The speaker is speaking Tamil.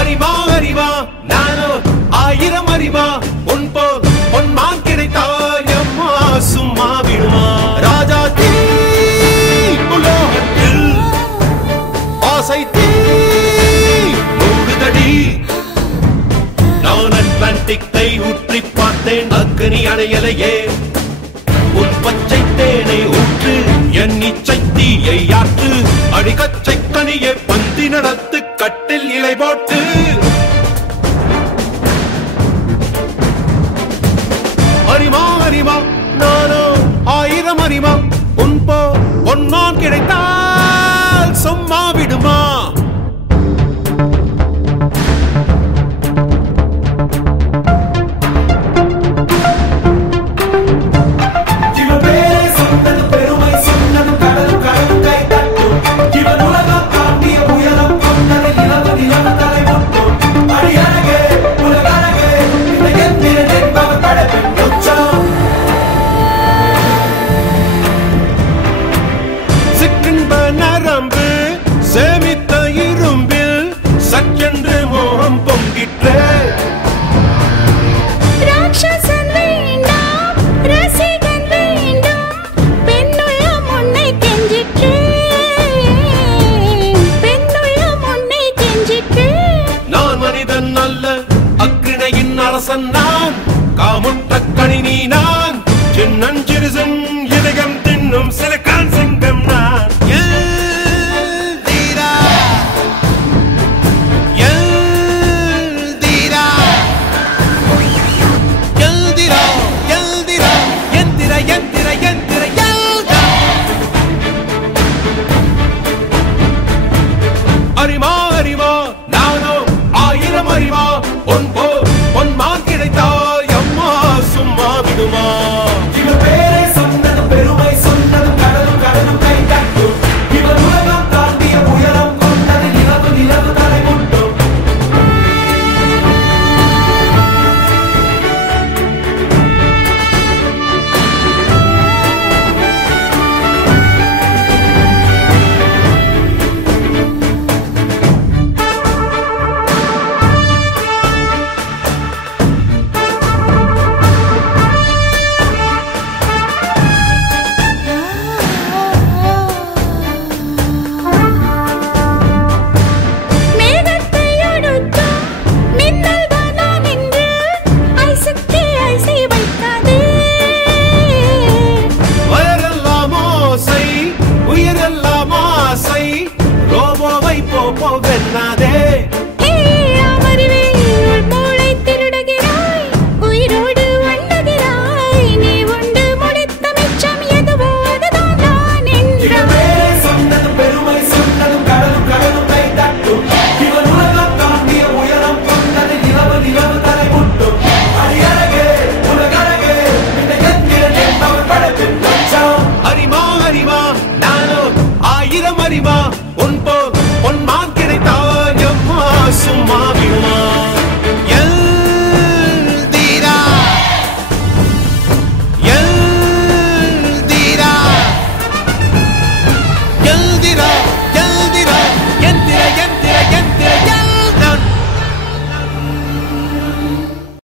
அறிவா அறிவா நானோ ஆயிரம் அறிவா உன் போல் பொன்மான் கிடைத்தாயம்மா சும்மா விடுமா ராஜா தீ உலோகத்தில் ஆசை தீ மூடுதடி நான் அட்லாண்டிக்கை ஊற்றி பார்த்தேன் அக்கனி அணையலையே உன் பச்சை தேனை ஊற்று என் இச்சை தீயை ஆற்று அடிக்கச்சை கனியை பந்தி நடத்து கட்டில் இலை போட்டு அறிவா அறிவா நானோ ஆயிரம் அறிவா உன் போ பொன்மான் கிடைத்தால் சும்மா விடுமா நரம்பு சேமித்த இரும்பில் சற்றென்று மோகம் பொங்கிற்றே ராட்சசன் வேண்டாம் ரசிகன் வேண்டும் பெண்ணுள்ளம் உன்னை கெஞ்சிற்றே பெண்ணுள்ளம் உன்னை கெஞ்சிற்றே நான் மனிதன் அல்ல அக்கிணையின் அரசன் நான் காமுட்ட கணினி நான் சின்னஞ்சிறுசன் இதயம் தின்னும் சிலக்கான் சிங்கம் நான் அறிவா அறிவா நானோ ஆயிரம் அறிவா உன் போ